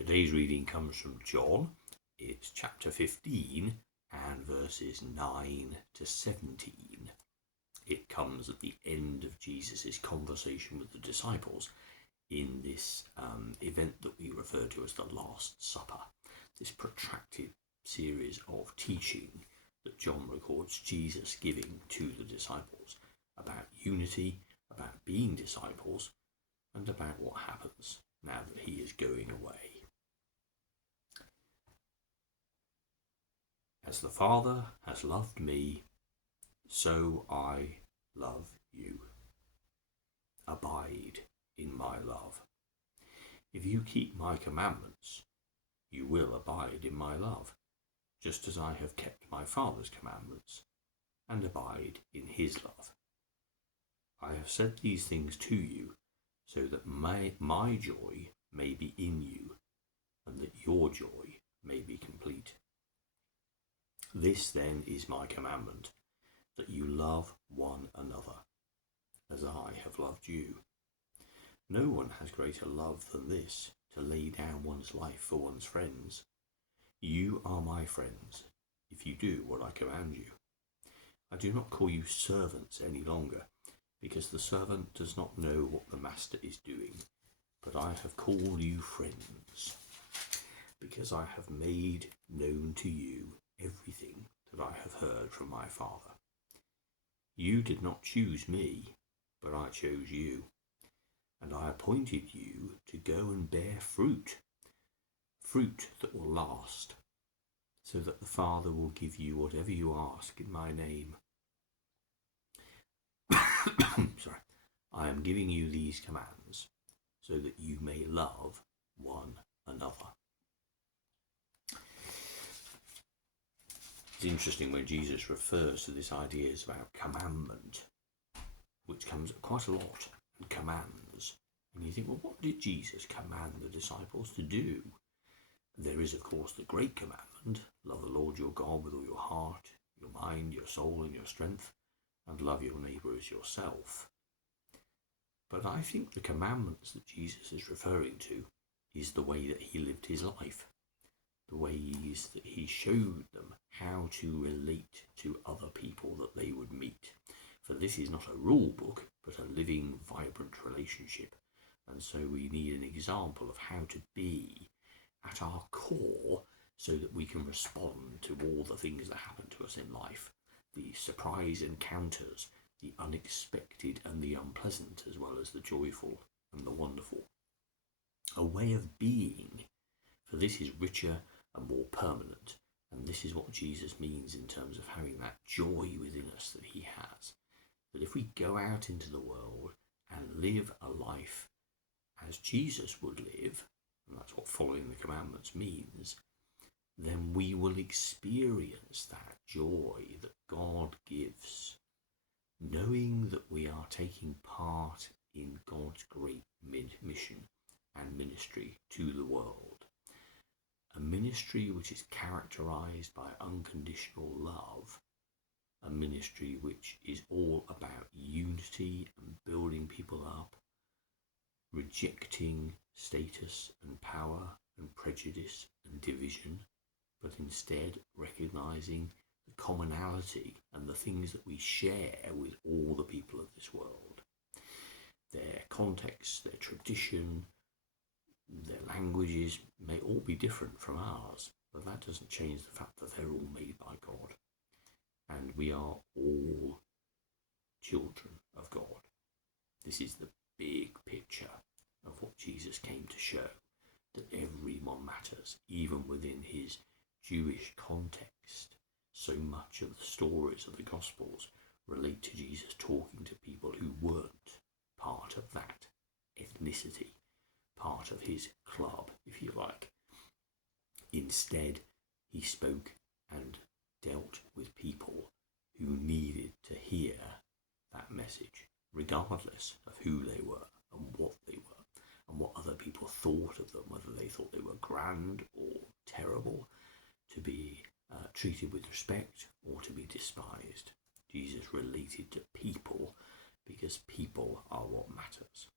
Today's reading comes from John. It's chapter 15 and verses 9 to 17. It comes at the end of Jesus' conversation with the disciples in this event that we refer to as the Last Supper, this protracted series of teaching that John records Jesus giving to the disciples about unity, about being disciples, and about what happens now that he is going away. As the Father has loved me, so I love you. Abide in my love. If you keep my commandments, you will abide in my love, just as I have kept my Father's commandments and abide in his love. I have said these things to you so that my joy may be in you and that your joy may be complete. This then is my commandment, that you love one another, as I have loved you. No one has greater love than this, to lay down one's life for one's friends. You are my friends, if you do what I command you. I do not call you servants any longer, because the servant does not know what the master is doing, but I have called you friends, because I have made known to you everything that I have heard from my Father. You did not choose me, but I chose you, and I appointed you to go and bear fruit that will last, so that the Father will give you whatever you ask in my name. Sorry. I am giving you these commands, so that you may love one another. It's interesting when Jesus refers to this idea about commandment, which comes quite a lot, and commands. And you think, well, what did Jesus command the disciples to do? There is, of course, the great commandment, love the Lord your God with all your heart, your mind, your soul, and your strength, and love your neighbour as yourself. But I think the commandments that Jesus is referring to is the way that he lived his life, the ways that he showed them how to relate to other people that they would meet. For this is not a rule book, but a living, vibrant relationship. And so we need an example of how to be at our core so that we can respond to all the things that happen to us in life. The surprise encounters, the unexpected and the unpleasant, as well as the joyful and the wonderful. A way of being, for this is richer and more permanent, and this is what Jesus means in terms of having that joy within us that he has. That if we go out into the world and live a life as Jesus would live, and that's what following the commandments means, then we will experience that joy that God gives, knowing that we are taking part in God's great mission and ministry to the world. A ministry which is characterized by unconditional love, a ministry which is all about unity and building people up, rejecting status and power and prejudice and division, but instead recognizing the commonality and the things that we share with all the people of this world. Their context, their tradition, their languages may all be different from ours, but that doesn't change the fact that they're all made by God. And we are all children of God. This is the big picture of what Jesus came to show, that everyone matters, even within his Jewish context. So much of the stories of the Gospels relate to Jesus talking to people who weren't part of that ethnicity, part of his club, if you like. Instead, he spoke and dealt with people who needed to hear that message, regardless of who they were and what they were, and what other people thought of them, whether they thought they were grand or terrible, to be treated with respect or to be despised. Jesus related to people because people are what matters.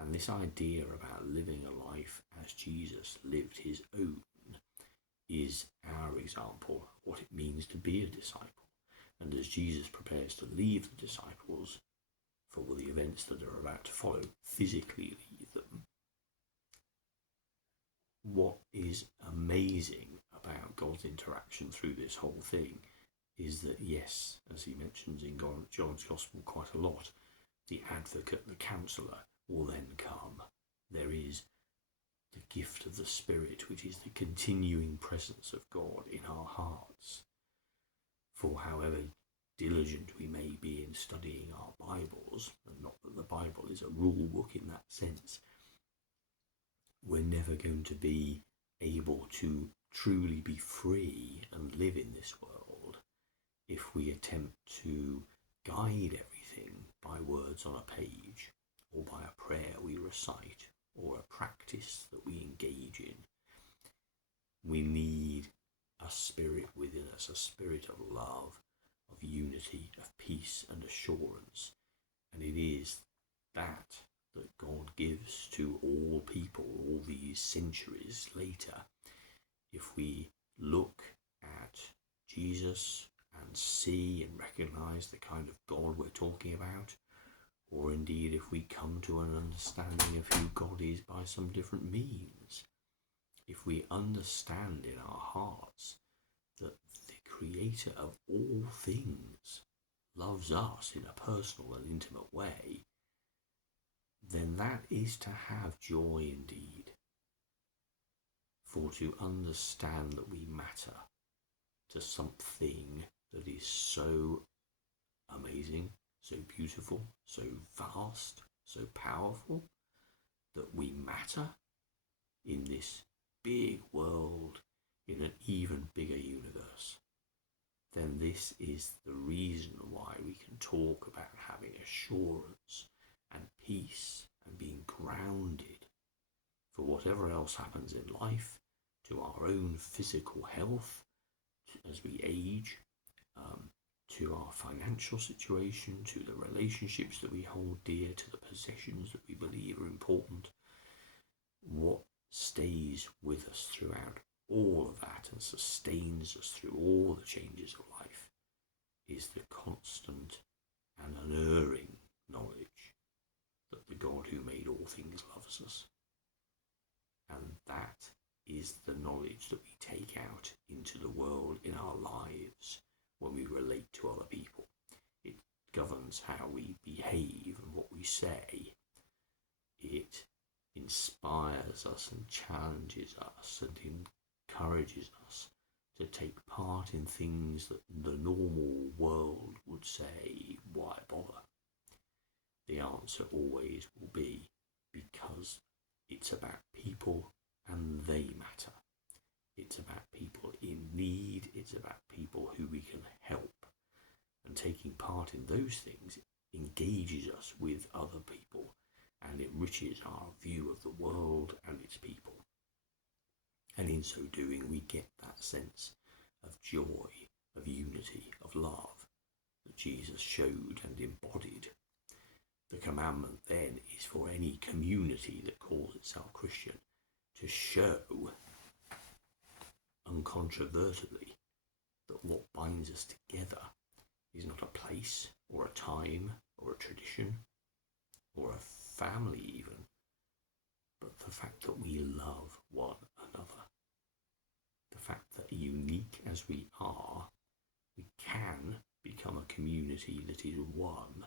And this idea about living a life as Jesus lived his own is our example of what it means to be a disciple. And as Jesus prepares to leave the disciples for the events that are about to follow, physically leave them, what is amazing about God's interaction through this whole thing is that, yes, as he mentions in John's Gospel quite a lot, the advocate, the counsellor, will then come. There is the gift of the Spirit, which is the continuing presence of God in our hearts. For however diligent we may be in studying our Bibles, and not that the Bible is a rule book in that sense, we're never going to be able to truly be free and live in this world if we attempt to guide everything by words on a page, or by a prayer we recite, or a practice that we engage in. We need a spirit within us, a spirit of love, of unity, of peace and assurance. And it is that God gives to all people all these centuries later. If we look at Jesus and see and recognize the kind of God we're talking about, or indeed if we come to an understanding of who God is by some different means, if we understand in our hearts that the Creator of all things loves us in a personal and intimate way, then that is to have joy indeed. For to understand that we matter to something that is so amazing, so beautiful, so vast, so powerful, that we matter in this big world, in an even bigger universe, then this is the reason why we can talk about having assurance and peace and being grounded for whatever else happens in life, to our own physical health as we age, to our financial situation, to the relationships that we hold dear, to the possessions that we believe are important. What stays with us throughout all of that and sustains us through all the changes of life is the constant and unerring knowledge that the God who made all things loves us. And that is the knowledge that we take out into the world in our lives when we relate to other people. It governs how we behave and what we say. It inspires us and challenges us and encourages us to take part in things that the normal world would say, why bother? The answer always will be because it's about people and they matter. It's about people in need. It's about people who we can help. And taking part in those things engages us with other people and enriches our view of the world and its people. And in so doing, we get that sense of joy, of unity, of love that Jesus showed and embodied. The commandment then is for any community that calls itself Christian to show uncontrovertibly that what binds us together is not a place or a time or a tradition or a family even, but the fact that we love one another. The fact that unique as we are, we can become a community that is one,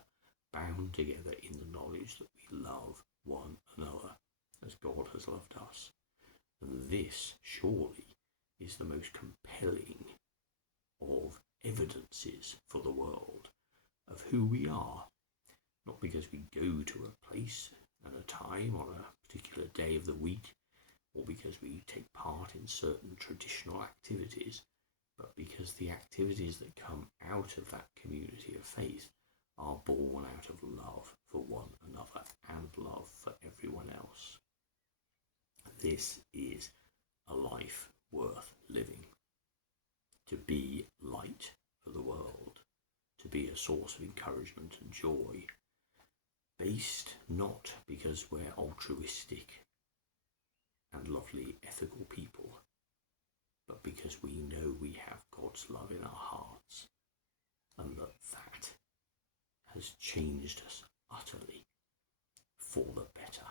bound together in the knowledge that we love one another as God has loved us. And this surely is the most compelling of evidences for the world of who we are, not because we go to a place and a time on a particular day of the week, or because we take part in certain traditional activities, but because the activities that come out of that community of faith are born out of love for one another and love for everyone else. This is a life worth living. To be light for the world, to be a source of encouragement and joy, based not because we're altruistic and lovely, ethical people, but because we know we have God's love in our hearts, and that has changed us utterly for the better.